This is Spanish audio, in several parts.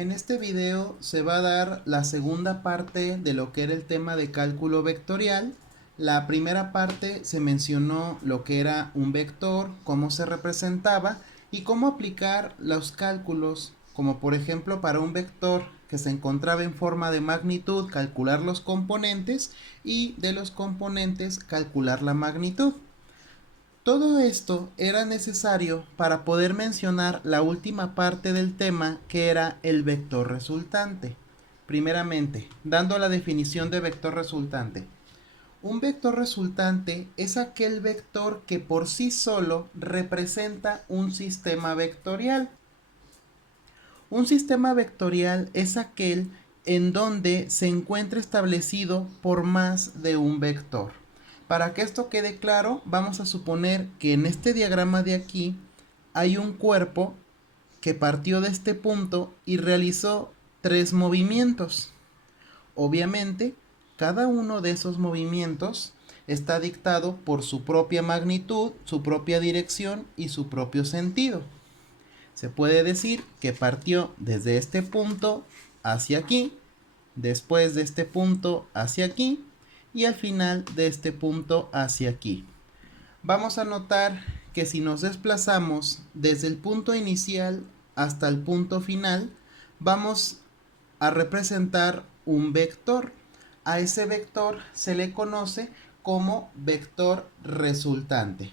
En este video se va a dar la segunda parte de lo que era el tema de cálculo vectorial. La primera parte se mencionó lo que era un vector, cómo se representaba y cómo aplicar los cálculos, como por ejemplo para un vector que se encontraba en forma de magnitud, calcular los componentes y de los componentes calcular la magnitud. Todo esto era necesario para poder mencionar la última parte del tema, que era el vector resultante. Primeramente, dando la definición de vector resultante. Un vector resultante es aquel vector que por sí solo representa un sistema vectorial. Un sistema vectorial es aquel en donde se encuentra establecido por más de un vector. Para que esto quede claro, vamos a suponer que en este diagrama de aquí hay un cuerpo que partió de este punto y realizó 3 movimientos. Obviamente, cada uno de esos movimientos está dictado por su propia magnitud, su propia dirección y su propio sentido. Se puede decir que partió desde este punto hacia aquí, después de este punto hacia aquí y al final de este punto hacia aquí. Vamos a notar que si nos desplazamos desde el punto inicial hasta el punto final, vamos a representar un vector. A ese vector se le conoce como vector resultante.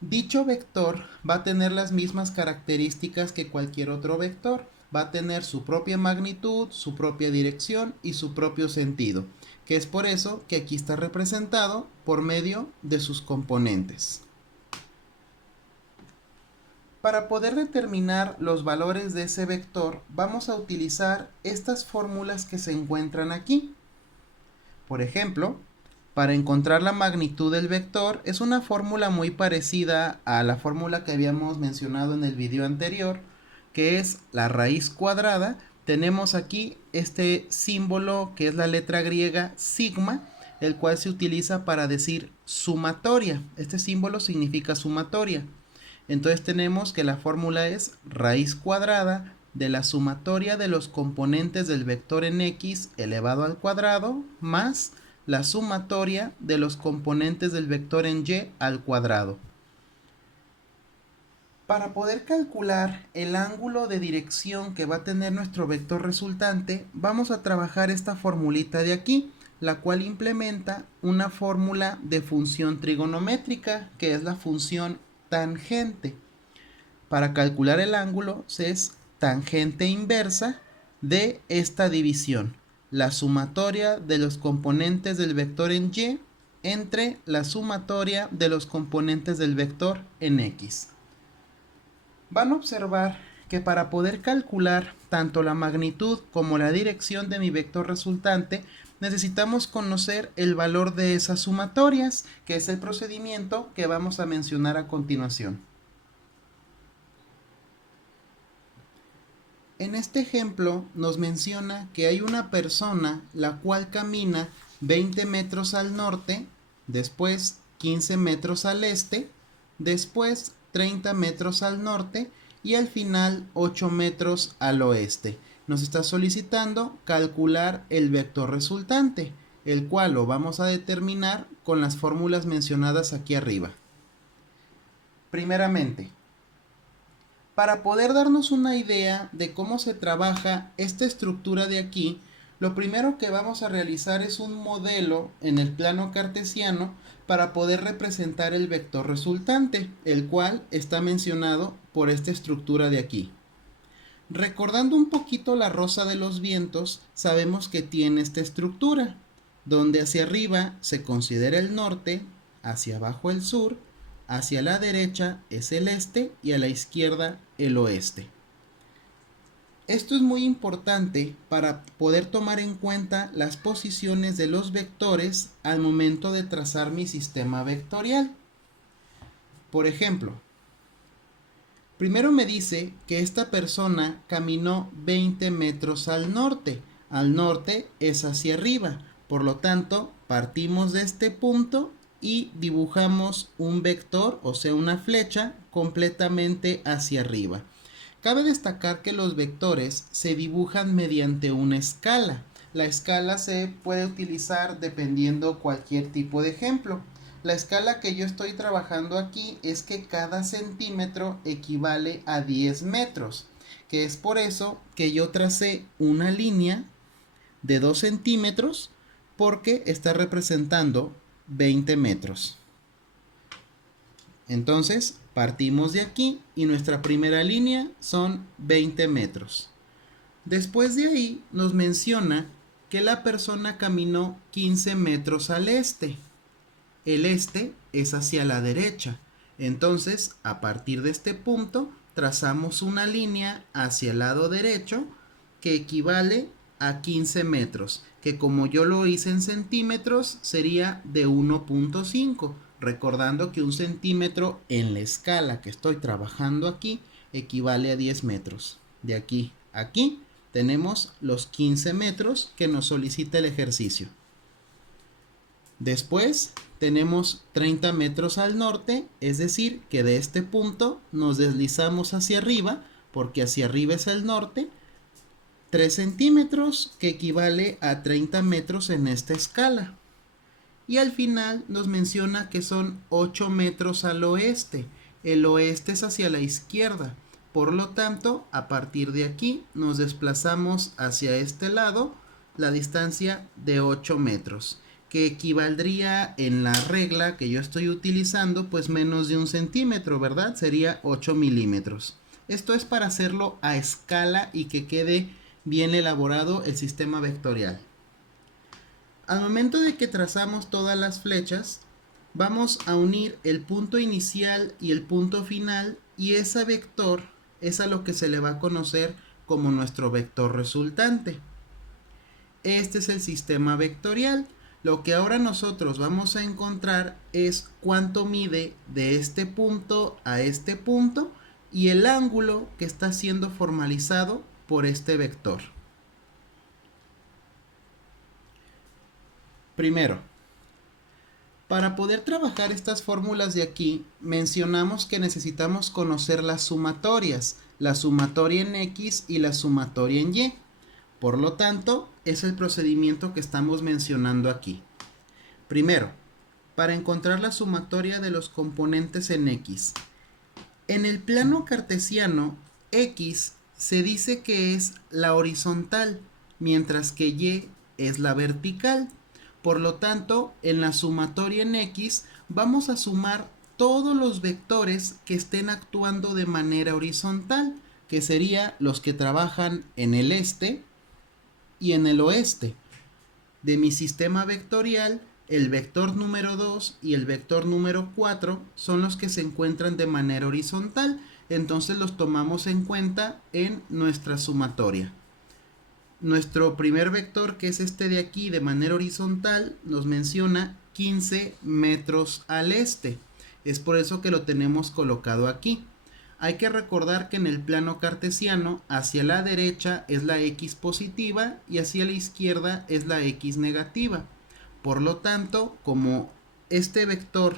Dicho vector va a tener las mismas características que cualquier otro vector. Va a tener su propia magnitud, su propia dirección y su propio sentido, que es por eso que aquí está representado por medio de sus componentes. Para poder determinar los valores de ese vector, vamos a utilizar estas fórmulas que se encuentran aquí. Por ejemplo, para encontrar la magnitud del vector es una fórmula muy parecida a la fórmula que habíamos mencionado en el video anterior, que es la raíz cuadrada. Tenemos aquí este símbolo que es la letra griega sigma, el cual se utiliza para decir sumatoria. Este símbolo significa sumatoria. Entonces tenemos que la fórmula es raíz cuadrada de la sumatoria de los componentes del vector en x elevado al cuadrado más la sumatoria de los componentes del vector en y al cuadrado. Para poder calcular el ángulo de dirección que va a tener nuestro vector resultante, vamos a trabajar esta formulita de aquí, la cual implementa una fórmula de función trigonométrica, que es la función tangente. Para calcular el ángulo es tangente inversa de esta división, la sumatoria de los componentes del vector en y entre la sumatoria de los componentes del vector en x. Van a observar que para poder calcular tanto la magnitud como la dirección de mi vector resultante, necesitamos conocer el valor de esas sumatorias, que es el procedimiento que vamos a mencionar a continuación. En este ejemplo nos menciona que hay una persona la cual camina 20 metros al norte, después 15 metros al este, después 30 metros al norte y al final 8 metros al oeste. Nos está solicitando calcular el vector resultante, el cual lo vamos a determinar con las fórmulas mencionadas aquí arriba. Primeramente, para poder darnos una idea de cómo se trabaja esta estructura de aquí, lo primero que vamos a realizar es un modelo en el plano cartesiano para poder representar el vector resultante, el cual está mencionado por esta estructura de aquí. Recordando un poquito la rosa de los vientos, sabemos que tiene esta estructura, donde hacia arriba se considera el norte, hacia abajo el sur, hacia la derecha es el este y a la izquierda el oeste. Esto es muy importante para poder tomar en cuenta las posiciones de los vectores al momento de trazar mi sistema vectorial. Por ejemplo, primero me dice que esta persona caminó 20 metros al norte. Al norte es hacia arriba. Por lo tanto, partimos de este punto y dibujamos un vector, o sea, una flecha completamente hacia arriba. Cabe destacar que los vectores se dibujan mediante una escala. La escala se puede utilizar dependiendo cualquier tipo de ejemplo. La escala que yo estoy trabajando aquí es que cada centímetro equivale a 10 metros, que es por eso que yo tracé una línea de 2 centímetros porque está representando 20 metros. Entonces partimos de aquí y nuestra primera línea son 20 metros. Después de ahí nos menciona que la persona caminó 15 metros al este. El este es hacia la derecha. Entonces, a partir de este punto, trazamos una línea hacia el lado derecho que equivale a 15 metros, que como yo lo hice en centímetros, sería de 1.5. Recordando que un centímetro en la escala que estoy trabajando aquí equivale a 10 metros. De aquí a aquí tenemos los 15 metros que nos solicita el ejercicio. Después tenemos 30 metros al norte, es decir, que de este punto nos deslizamos hacia arriba, porque hacia arriba es el norte, 3 centímetros, que equivale a 30 metros en esta escala. Y al final nos menciona que son 8 metros al oeste. El oeste es hacia la izquierda. Por lo tanto, a partir de aquí nos desplazamos hacia este lado la distancia de 8 metros, que equivaldría en la regla que yo estoy utilizando, pues menos de 1 centímetro, ¿verdad? Sería 8 milímetros. Esto es para hacerlo a escala y que quede bien elaborado el sistema vectorial. Al momento de que trazamos todas las flechas, vamos a unir el punto inicial y el punto final, y ese vector es a lo que se le va a conocer como nuestro vector resultante. Este es el sistema vectorial. Lo que ahora nosotros vamos a encontrar es cuánto mide de este punto a este punto y el ángulo que está siendo formalizado por este vector. Primero, para poder trabajar estas fórmulas de aquí, mencionamos que necesitamos conocer las sumatorias, la sumatoria en X y la sumatoria en Y. Por lo tanto, es el procedimiento que estamos mencionando aquí. Primero, para encontrar la sumatoria de los componentes en X. En el plano cartesiano, X se dice que es la horizontal, mientras que Y es la vertical. Por lo tanto, en la sumatoria en X vamos a sumar todos los vectores que estén actuando de manera horizontal, que serían los que trabajan en el este y en el oeste. De mi sistema vectorial, el vector número 2 y el vector número 4 son los que se encuentran de manera horizontal, entonces los tomamos en cuenta en nuestra sumatoria. Nuestro primer vector, que es este de aquí, de manera horizontal, nos menciona 15 metros al este. Es por eso que lo tenemos colocado aquí. Hay que recordar que en el plano cartesiano, hacia la derecha es la X positiva y hacia la izquierda es la X negativa. Por lo tanto, como este vector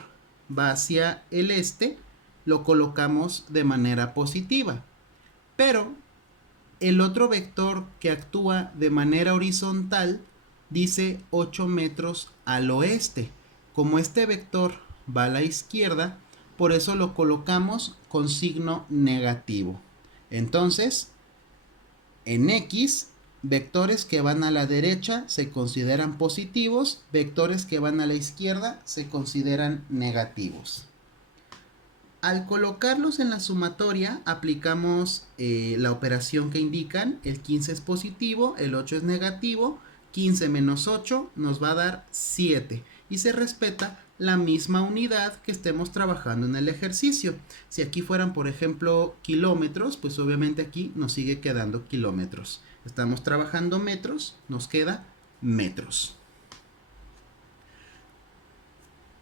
va hacia el este, lo colocamos de manera positiva. Pero el otro vector que actúa de manera horizontal dice 8 metros al oeste. Como este vector va a la izquierda, por eso lo colocamos con signo negativo. Entonces, en X, vectores que van a la derecha se consideran positivos, vectores que van a la izquierda se consideran negativos. Al colocarlos en la sumatoria, aplicamos la operación que indican. El 15 es positivo, el 8 es negativo. 15 menos 8 nos va a dar 7. Y se respeta la misma unidad que estemos trabajando en el ejercicio. Si aquí fueran, por ejemplo, kilómetros, pues obviamente aquí nos sigue quedando kilómetros. Estamos trabajando metros, nos queda metros.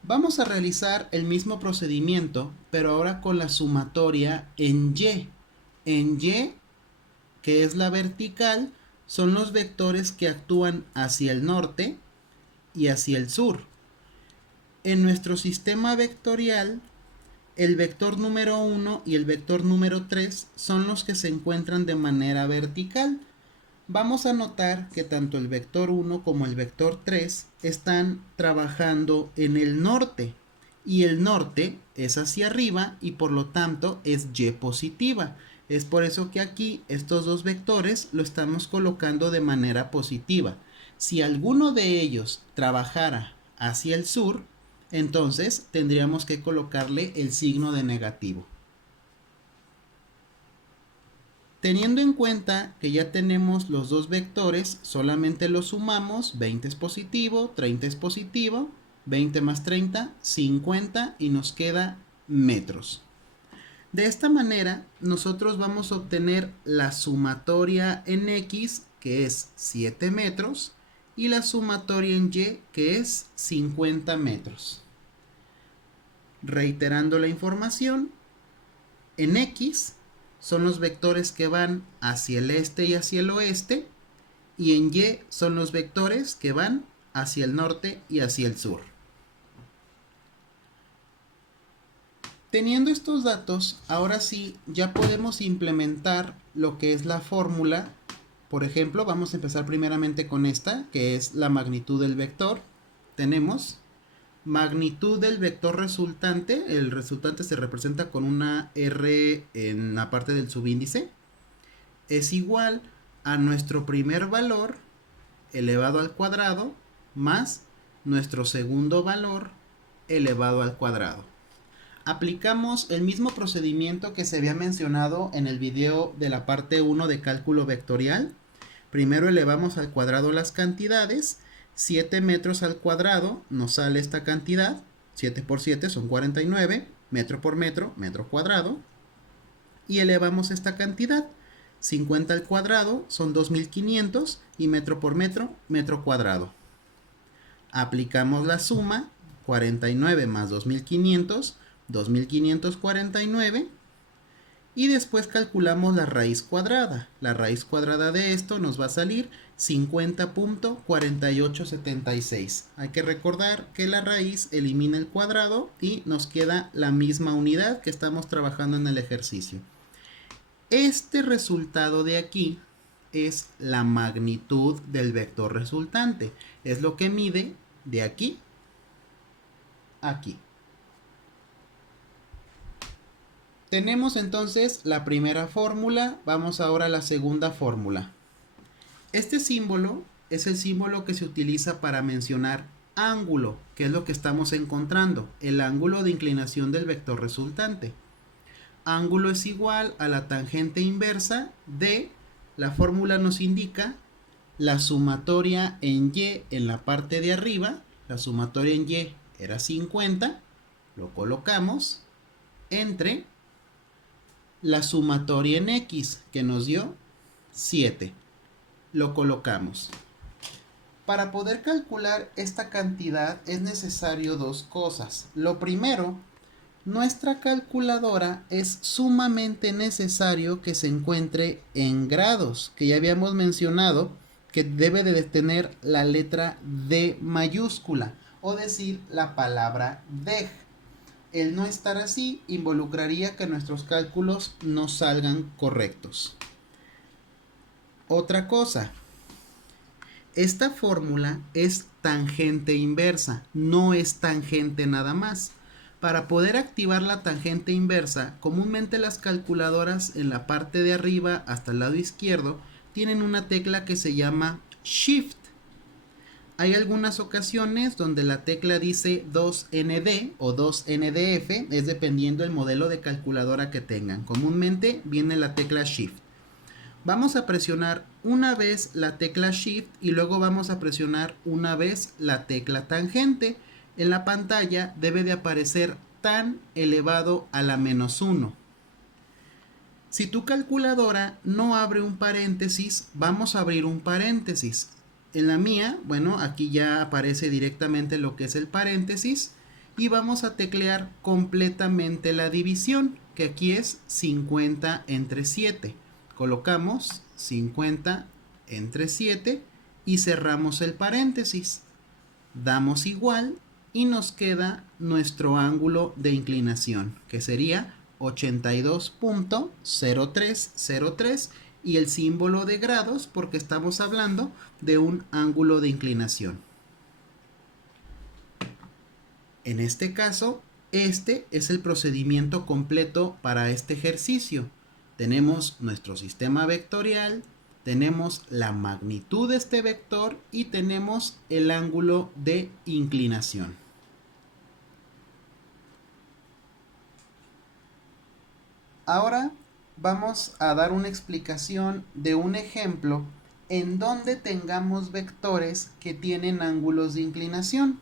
Vamos a realizar el mismo procedimiento, pero ahora con la sumatoria en Y. En Y, que es la vertical, son los vectores que actúan hacia el norte y hacia el sur. En nuestro sistema vectorial, El vector número 1 y el vector número 3 son los que se encuentran de manera vertical. Vamos a notar que tanto el vector 1 como el vector 3 están trabajando en el norte. Y el norte es hacia arriba y por lo tanto es y positiva. Es por eso que aquí estos dos vectores lo estamos colocando de manera positiva. Si alguno de ellos trabajara hacia el sur, entonces tendríamos que colocarle el signo de negativo. Teniendo en cuenta que ya tenemos los dos vectores, solamente los sumamos. 20 es positivo, 30 es positivo, 20 más 30, 50 y nos queda metros. De esta manera, nosotros vamos a obtener la sumatoria en X, que es 7 metros, y la sumatoria en Y, que es 50 metros. Reiterando la información, en X son los vectores que van hacia el este y hacia el oeste, y en Y son los vectores que van hacia el norte y hacia el sur. Teniendo estos datos, ahora sí ya podemos implementar lo que es la fórmula. Por ejemplo, vamos a empezar primeramente con esta, que es la magnitud del vector. Tenemos magnitud del vector resultante. El resultante se representa con una R en la parte del subíndice. Es igual a nuestro primer valor elevado al cuadrado más nuestro segundo valor elevado al cuadrado. Aplicamos el mismo procedimiento que se había mencionado en el video de la parte 1 de cálculo vectorial. Primero elevamos al cuadrado las cantidades. 7 metros al cuadrado nos sale esta cantidad. 7 por 7 son 49. Metro por metro, metro cuadrado. Y elevamos esta cantidad. 50 al cuadrado son 2500 y metro por metro, metro cuadrado. Aplicamos la suma. 49 más 2500, 2549. Y después calculamos la raíz cuadrada. La raíz cuadrada de esto nos va a salir 50.4876. Hay que recordar que la raíz elimina el cuadrado y nos queda la misma unidad que estamos trabajando en el ejercicio. Este resultado de aquí es la magnitud del vector resultante. Es lo que mide de aquí a aquí. Tenemos entonces la primera fórmula. Vamos ahora a la segunda fórmula. Este símbolo es el símbolo que se utiliza para mencionar ángulo, que es lo que estamos encontrando, el ángulo de inclinación del vector resultante. Ángulo es igual a la tangente inversa de, la fórmula nos indica, la sumatoria en Y en la parte de arriba. La sumatoria en Y era 50, lo colocamos, entre la sumatoria en X, que nos dio 7. Lo colocamos. Para poder calcular esta cantidad es necesario dos cosas. Lo primero, nuestra calculadora es sumamente necesario que se encuentre en grados, que ya habíamos mencionado que debe de tener la letra D mayúscula, o decir la palabra DEG. El no estar así involucraría que nuestros cálculos no salgan correctos. Otra cosa, esta fórmula es tangente inversa, no es tangente nada más. Para poder activar la tangente inversa, comúnmente las calculadoras en la parte de arriba hasta el lado izquierdo tienen una tecla que se llama Shift. Hay algunas ocasiones donde la tecla dice 2ND o 2NDF, es dependiendo del modelo de calculadora que tengan. Comúnmente viene la tecla Shift. Vamos a presionar una vez la tecla Shift y luego vamos a presionar una vez la tecla tangente. En la pantalla debe de aparecer tan elevado a la -1. Si tu calculadora no abre un paréntesis, vamos a abrir un paréntesis. En la mía, bueno, aquí ya aparece directamente lo que es el paréntesis y vamos a teclear completamente la división, que aquí es 50 entre 7. Colocamos 50 entre 7 y cerramos el paréntesis. Damos igual y nos queda nuestro ángulo de inclinación, que sería 82.0303 y el símbolo de grados porque estamos hablando de un ángulo de inclinación. En este caso, este es el procedimiento completo para este ejercicio. Tenemos nuestro sistema vectorial, tenemos la magnitud de este vector y tenemos el ángulo de inclinación. Ahora vamos a dar una explicación de un ejemplo en donde tengamos vectores que tienen ángulos de inclinación.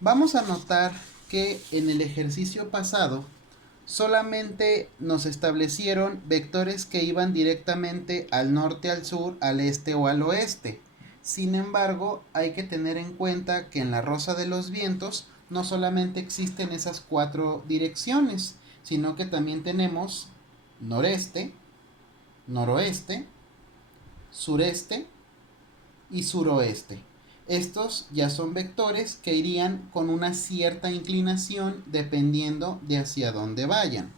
Vamos a notar que en el ejercicio pasado solamente nos establecieron vectores que iban directamente al norte, al sur, al este o al oeste. Sin embargo, hay que tener en cuenta que en la Rosa de los Vientos no solamente existen esas 4 direcciones, sino que también tenemos noreste, noroeste, sureste y suroeste. Estos ya son vectores que irían con una cierta inclinación dependiendo de hacia dónde vayan.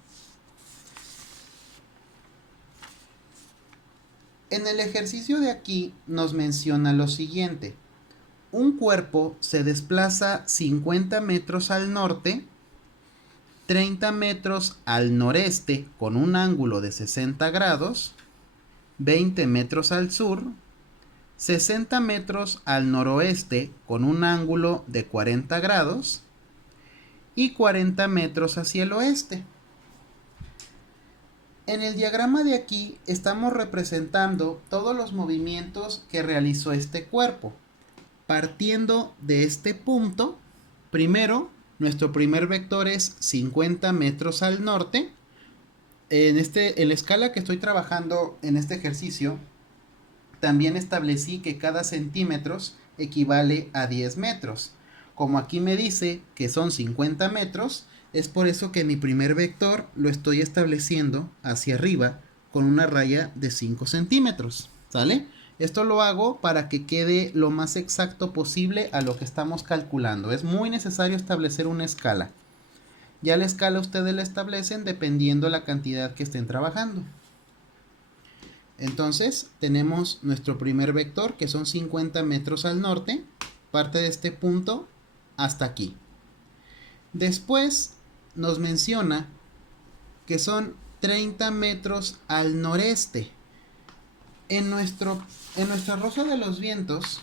En el ejercicio de aquí nos menciona lo siguiente. Un cuerpo se desplaza 50 metros al norte, 30 metros al noreste con un ángulo de 60 grados, 20 metros al sur, 60 metros al noroeste con un ángulo de 40 grados y 40 metros hacia el oeste. En el diagrama de aquí estamos representando todos los movimientos que realizó este cuerpo. Partiendo de este punto, primero, nuestro primer vector es 50 metros al norte. En la escala que estoy trabajando en este ejercicio, también establecí que cada centímetros equivale a 10 metros. Como aquí me dice que son 50 metros, es por eso que mi primer vector lo estoy estableciendo hacia arriba con una raya de 5 centímetros. ¿Sale? Esto lo hago para que quede lo más exacto posible a lo que estamos calculando. Es muy necesario establecer una escala. Ya la escala ustedes la establecen dependiendo la cantidad que estén trabajando. Entonces tenemos nuestro primer vector que son 50 metros al norte, parte de este punto hasta aquí. Después nos menciona que son 30 metros al noreste. En nuestra Rosa de los Vientos,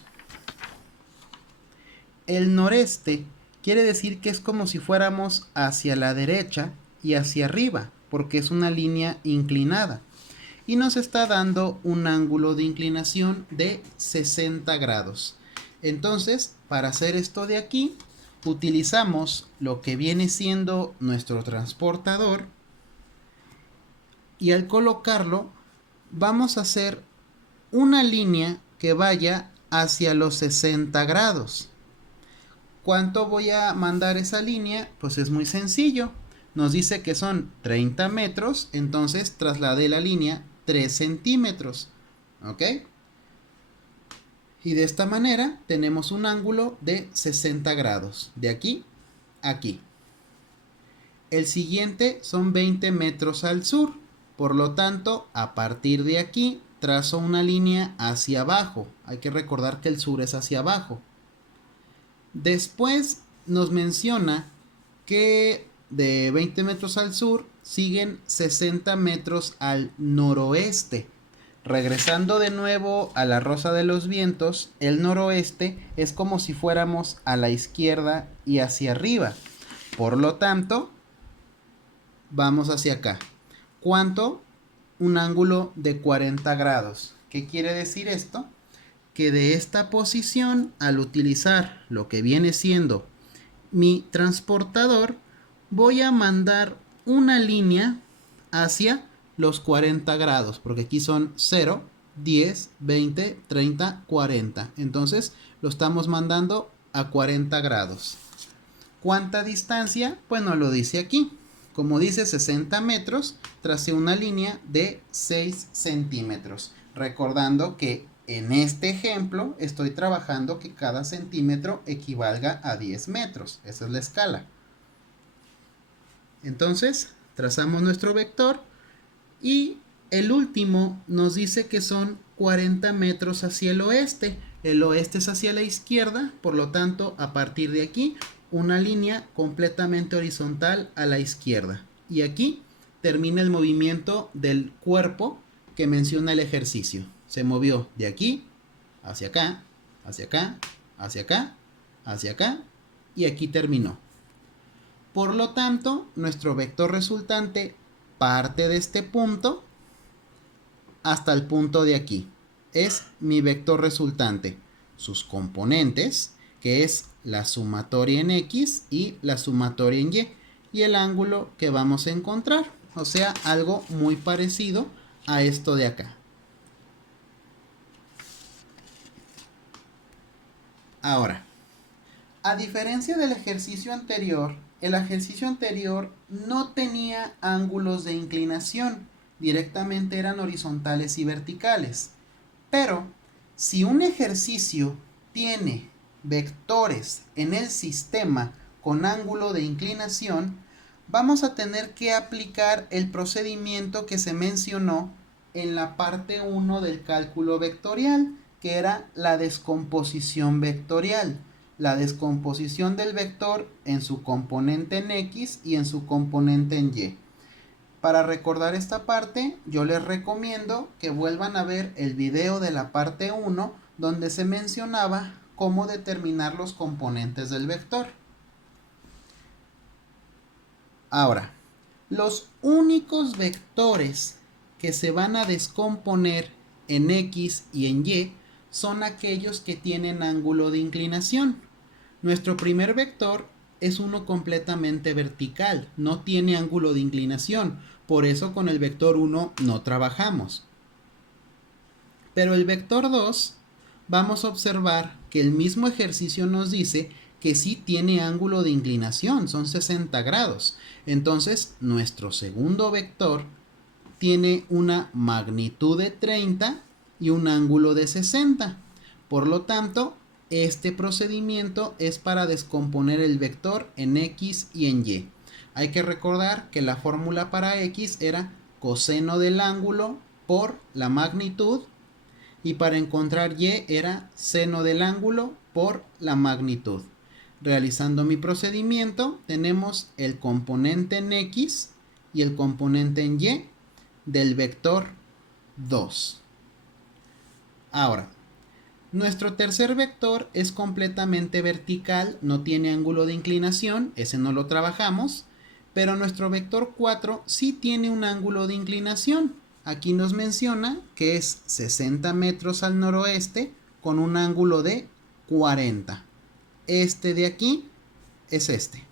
el noreste quiere decir que es como si fuéramos hacia la derecha y hacia arriba, porque es una línea inclinada. Y nos está dando un ángulo de inclinación de 60 grados. Entonces, para hacer esto de aquí, utilizamos lo que viene siendo nuestro transportador y al colocarlo vamos a hacer una línea que vaya hacia los 60 grados. ¿Cuánto voy a mandar esa línea? Pues es muy sencillo. Nos dice que son 30 metros, entonces trasladé la línea 3 centímetros. ¿Ok? Y de esta manera tenemos un ángulo de 60 grados. De aquí a aquí. El siguiente son 20 metros al sur. Por lo tanto, a partir de aquí trazo una línea hacia abajo. Hay que recordar que el sur es hacia abajo. Después nos menciona que de 20 metros al sur siguen 60 metros al noroeste. Regresando de nuevo a la Rosa de los Vientos, el noroeste es como si fuéramos a la izquierda y hacia arriba. Por lo tanto, vamos hacia acá. ¿Cuánto? Un ángulo de 40 grados. ¿Qué quiere decir esto? Que de esta posición, al utilizar lo que viene siendo mi transportador, voy a mandar una línea hacia los 40 grados, porque aquí son 0, 10, 20, 30, 40. Entonces lo estamos mandando a 40 grados. ¿Cuánta distancia? Pues no lo dice aquí. Como dice 60 metros, tracé una línea de 6 centímetros. Recordando que En este ejemplo estoy trabajando que cada centímetro equivalga a 10 metros. Esa es la escala. Entonces, trazamos nuestro vector y el último nos dice que son 40 metros hacia el oeste. El oeste es hacia la izquierda, por lo tanto, a partir de aquí, una línea completamente horizontal a la izquierda. Y aquí termina el movimiento del cuerpo que menciona el ejercicio. Se movió de aquí, hacia acá, hacia acá, hacia acá, hacia acá, y aquí terminó. Por lo tanto, nuestro vector resultante parte de este punto hasta el punto de aquí. Es mi vector resultante. Sus componentes, que es la sumatoria en X y la sumatoria en Y. Y el ángulo que vamos a encontrar. O sea, algo muy parecido a esto de acá. Ahora, a diferencia del ejercicio anterior, el ejercicio anterior no tenía ángulos de inclinación. Directamente eran horizontales y verticales. Pero si un ejercicio tiene vectores en el sistema con ángulo de inclinación, vamos a tener que aplicar el procedimiento que se mencionó en la parte 1 del cálculo vectorial, que era la descomposición vectorial. La descomposición del vector en su componente en X y en su componente en Y. Para recordar esta parte, yo les recomiendo que vuelvan a ver el video de la parte 1, donde se mencionaba cómo determinar los componentes del vector. Ahora, los únicos vectores que se van a descomponer en X y en Y son aquellos que tienen ángulo de inclinación. Nuestro primer vector es uno completamente vertical, no tiene ángulo de inclinación, por eso con el vector 1 no trabajamos. Pero el vector 2, vamos a observar que el mismo ejercicio nos dice que sí tiene ángulo de inclinación, son 60 grados. Entonces, nuestro segundo vector tiene una magnitud de 30 y un ángulo de 60. Por lo tanto, este procedimiento es para descomponer el vector en X y en Y. Hay que recordar que la fórmula para X era coseno del ángulo por la magnitud, y para encontrar Y era seno del ángulo por la magnitud. Realizando mi procedimiento, tenemos el componente en X y el componente en Y del vector 2. Ahora, nuestro tercer vector es completamente vertical, no tiene ángulo de inclinación, ese no lo trabajamos, pero nuestro vector 4 sí tiene un ángulo de inclinación. Aquí nos menciona que es 60 metros al noroeste con un ángulo de 40. Este de aquí es este,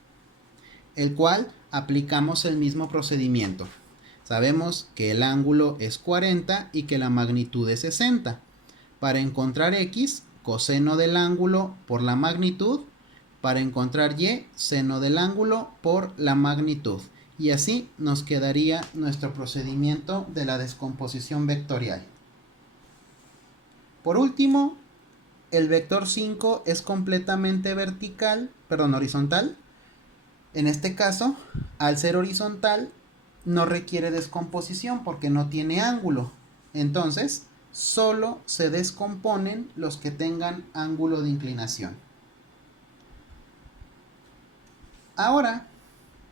el cual aplicamos el mismo procedimiento. Sabemos que el ángulo es 40 y que la magnitud es 60. Para encontrar X, coseno del ángulo por la magnitud. Para encontrar Y, seno del ángulo por la magnitud. Y así nos quedaría nuestro procedimiento de la descomposición vectorial. Por último, el vector 5 es completamente horizontal. En este caso, al ser horizontal, no requiere descomposición porque no tiene ángulo. Entonces, solo se descomponen los que tengan ángulo de inclinación. Ahora,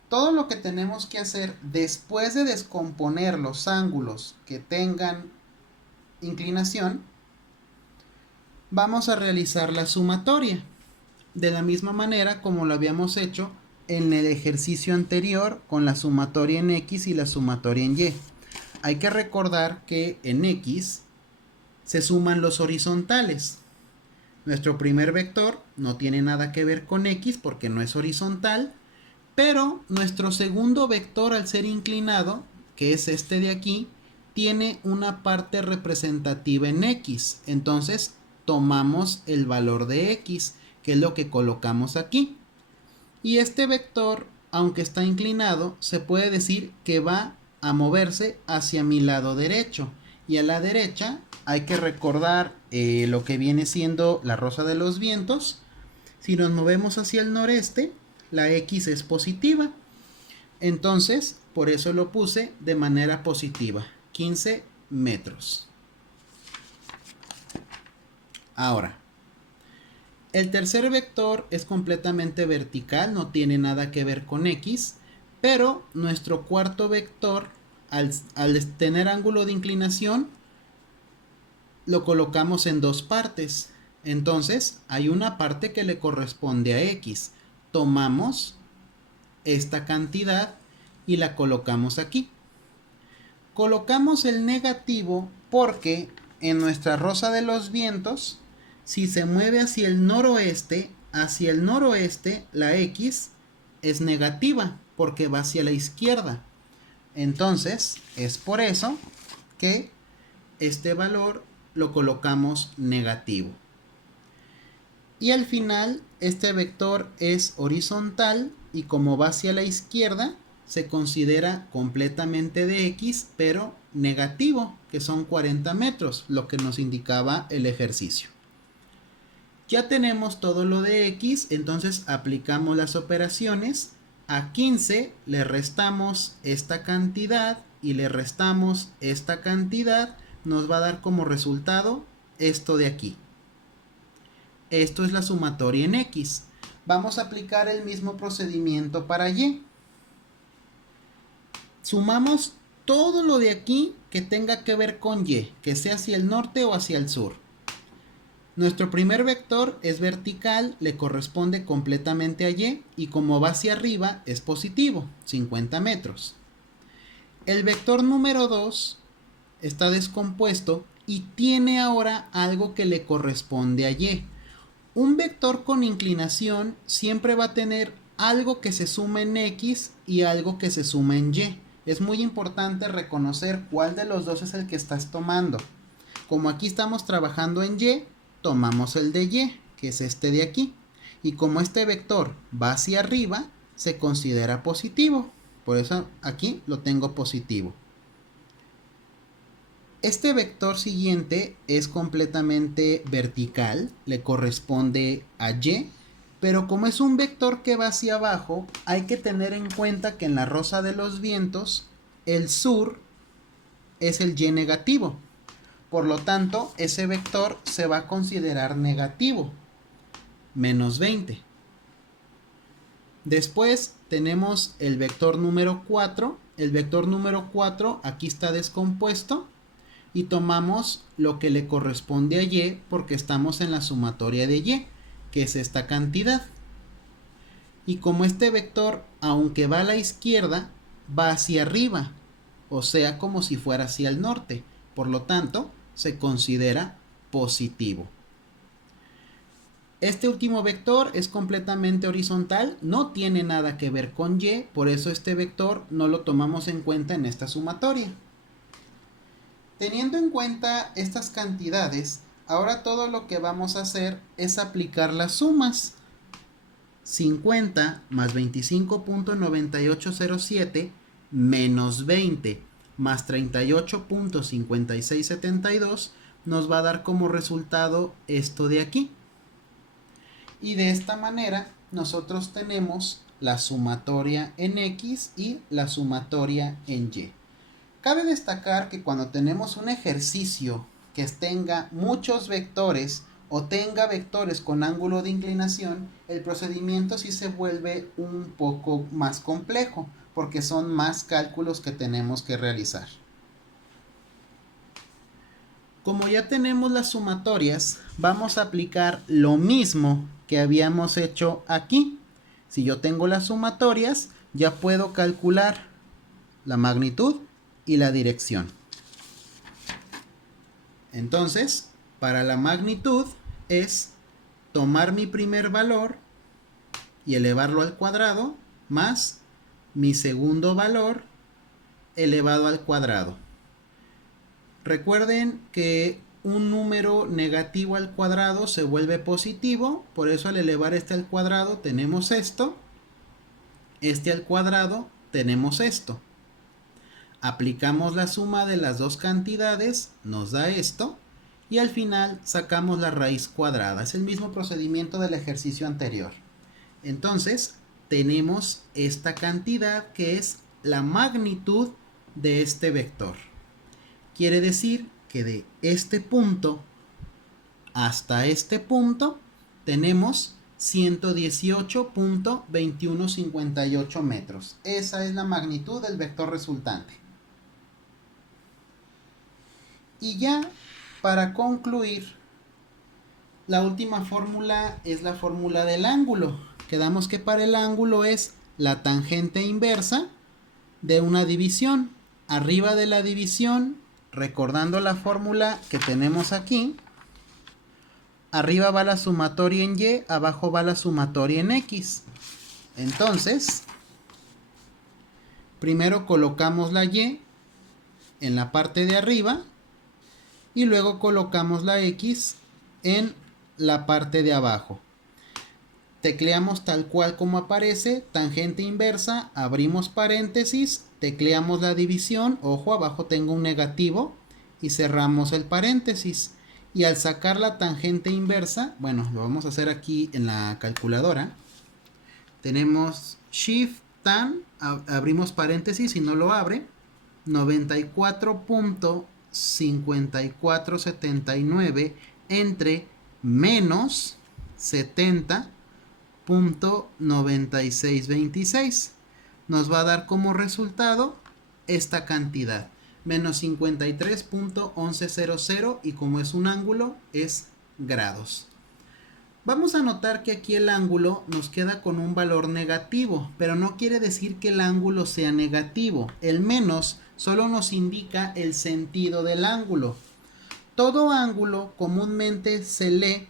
todo lo que tenemos que hacer después de descomponer los ángulos que tengan inclinación, vamos a realizar la sumatoria, de la misma manera como lo habíamos hecho en el ejercicio anterior con la sumatoria en X y la sumatoria en Y. Hay que recordar que en X se suman los horizontales. Nuestro primer vector no tiene nada que ver con X porque no es horizontal, pero nuestro segundo vector, al ser inclinado, que es este de aquí, tiene una parte representativa en X. Entonces tomamos el valor de X, que es lo que colocamos aquí. Y este vector, aunque está inclinado, se puede decir que va a moverse hacia mi lado derecho. Y a la derecha hay que recordar lo que viene siendo la rosa de los vientos. Si nos movemos hacia el noreste, la X es positiva. Entonces, por eso lo puse de manera positiva, 15 metros. Ahora, el tercer vector es completamente vertical, no tiene nada que ver con X, pero nuestro cuarto vector, al tener ángulo de inclinación, lo colocamos en dos partes. Entonces, hay una parte que le corresponde a X. Tomamos esta cantidad y la colocamos aquí. Colocamos el negativo porque en nuestra rosa de los vientos, si se mueve hacia el noroeste, la X es negativa porque va hacia la izquierda. Entonces, es por eso que este valor lo colocamos negativo. Y al final, este vector es horizontal y como va hacia la izquierda, se considera completamente de X, pero negativo, que son 40 metros, lo que nos indicaba el ejercicio. Ya tenemos todo lo de X, entonces aplicamos las operaciones. A 15 le restamos esta cantidad y le restamos esta cantidad, nos va a dar como resultado esto de aquí. Esto es la sumatoria en X. Vamos a aplicar el mismo procedimiento para Y. Sumamos todo lo de aquí que tenga que ver con Y, que sea hacia el norte o hacia el sur. Nuestro primer vector es vertical, le corresponde completamente a Y y como va hacia arriba es positivo, 50 metros. El vector número 2 está descompuesto y tiene ahora algo que le corresponde a Y. Un vector con inclinación siempre va a tener algo que se suma en X y algo que se suma en Y. Es muy importante reconocer cuál de los dos es el que estás tomando. Como aquí estamos trabajando en Y, tomamos el de Y, que es este de aquí. Y como este vector va hacia arriba, se considera positivo. Por eso aquí lo tengo positivo. Este vector siguiente es completamente vertical, le corresponde a Y, pero como es un vector que va hacia abajo, hay que tener en cuenta que en la rosa de los vientos, el sur es el Y negativo. Por lo tanto, ese vector se va a considerar negativo, menos 20. Después tenemos el vector número 4. El vector número 4 aquí está descompuesto. Y tomamos lo que le corresponde a Y porque estamos en la sumatoria de Y, que es esta cantidad. Y como este vector, aunque va a la izquierda, va hacia arriba, o sea, como si fuera hacia el norte. Por lo tanto, se considera positivo. Este último vector es completamente horizontal, no tiene nada que ver con Y, por eso este vector no lo tomamos en cuenta en esta sumatoria. Teniendo en cuenta estas cantidades, ahora todo lo que vamos a hacer es aplicar las sumas. 50 más 25.9807 menos 20 más 38.5672 nos va a dar como resultado esto de aquí. Y de esta manera nosotros tenemos la sumatoria en X y la sumatoria en Y. Cabe destacar que cuando tenemos un ejercicio que tenga muchos vectores o tenga vectores con ángulo de inclinación, el procedimiento sí se vuelve un poco más complejo porque son más cálculos que tenemos que realizar. Como ya tenemos las sumatorias, vamos a aplicar lo mismo que habíamos hecho aquí. Si yo tengo las sumatorias, ya puedo calcular la magnitud y la dirección. Entonces, para la magnitud es tomar mi primer valor y elevarlo al cuadrado más mi segundo valor elevado al cuadrado. Recuerden que un número negativo al cuadrado se vuelve positivo, por eso al elevar este al cuadrado tenemos esto, este al cuadrado tenemos esto. Aplicamos la suma de las dos cantidades, nos da esto, y al final sacamos la raíz cuadrada. Es el mismo procedimiento del ejercicio anterior. Entonces tenemos esta cantidad que es la magnitud de este vector. Quiere decir que de este punto hasta este punto tenemos 118.2158 metros. Esa es la magnitud del vector resultante. Y ya para concluir, la última fórmula es la fórmula del ángulo. Quedamos que para el ángulo es la tangente inversa de una división. Arriba de la división, recordando la fórmula que tenemos aquí, arriba va la sumatoria en y, abajo va la sumatoria en x. Entonces, primero colocamos la y en la parte de arriba y luego colocamos la x en la parte de abajo. Tecleamos tal cual como aparece, tangente inversa, abrimos paréntesis, tecleamos la división, ojo, abajo tengo un negativo y cerramos el paréntesis. Y al sacar la tangente inversa, bueno, lo vamos a hacer aquí en la calculadora. Tenemos Shift Tan, abrimos paréntesis y no lo abre, 94.5479 entre menos 70.9626. Nos va a dar como resultado esta cantidad, menos 53.1100, y como es un ángulo, es grados. Vamos a notar que aquí el ángulo nos queda con un valor negativo, pero no quiere decir que el ángulo sea negativo. El menos solo nos indica el sentido del ángulo. Todo ángulo comúnmente se lee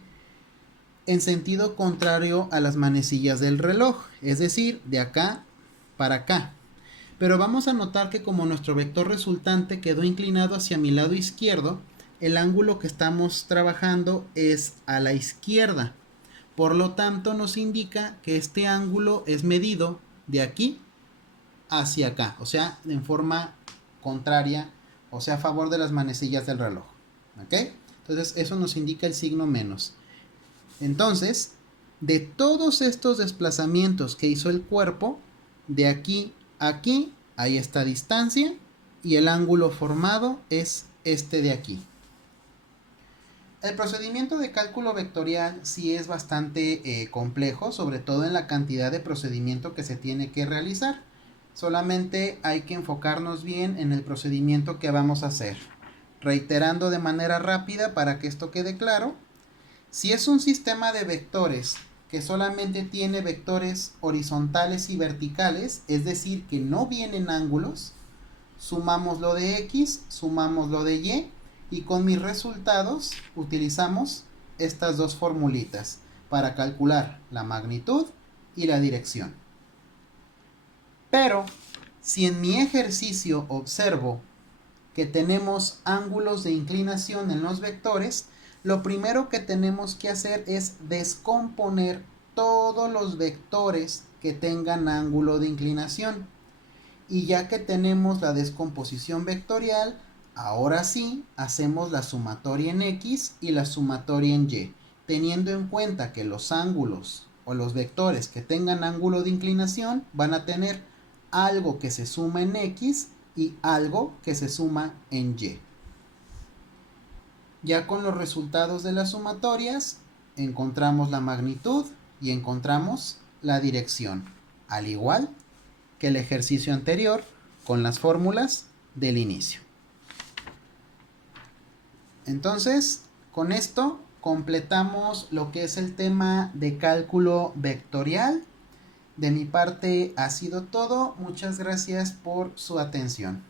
en sentido contrario a las manecillas del reloj, es decir, de acá para acá. Pero vamos a notar que como nuestro vector resultante quedó inclinado hacia mi lado izquierdo, el ángulo que estamos trabajando es a la izquierda. Por lo tanto, nos indica que este ángulo es medido de aquí hacia acá, o sea, en forma contraria, o sea, a favor de las manecillas del reloj. ¿Ok? Entonces, eso nos indica el signo menos. Entonces, de todos estos desplazamientos que hizo el cuerpo, de aquí a aquí hay esta distancia y el ángulo formado es este de aquí. El procedimiento de cálculo vectorial sí es bastante complejo, sobre todo en la cantidad de procedimiento que se tiene que realizar. Solamente hay que enfocarnos bien en el procedimiento que vamos a hacer. Reiterando de manera rápida para que esto quede claro, si es un sistema de vectores que solamente tiene vectores horizontales y verticales, es decir, que no vienen ángulos, sumamos lo de x, sumamos lo de y, y con mis resultados utilizamos estas dos formulitas para calcular la magnitud y la dirección. Pero si en mi ejercicio observo que tenemos ángulos de inclinación en los vectores, lo primero que tenemos que hacer es descomponer todos los vectores que tengan ángulo de inclinación. Y ya que tenemos la descomposición vectorial, ahora sí hacemos la sumatoria en x y la sumatoria en y, teniendo en cuenta que los ángulos o los vectores que tengan ángulo de inclinación van a tener algo que se suma en x y algo que se suma en y. Ya con los resultados de las sumatorias encontramos la magnitud y encontramos la dirección, al igual que el ejercicio anterior con las fórmulas del inicio. Entonces, con esto completamos lo que es el tema de cálculo vectorial. De mi parte ha sido todo. Muchas gracias por su atención.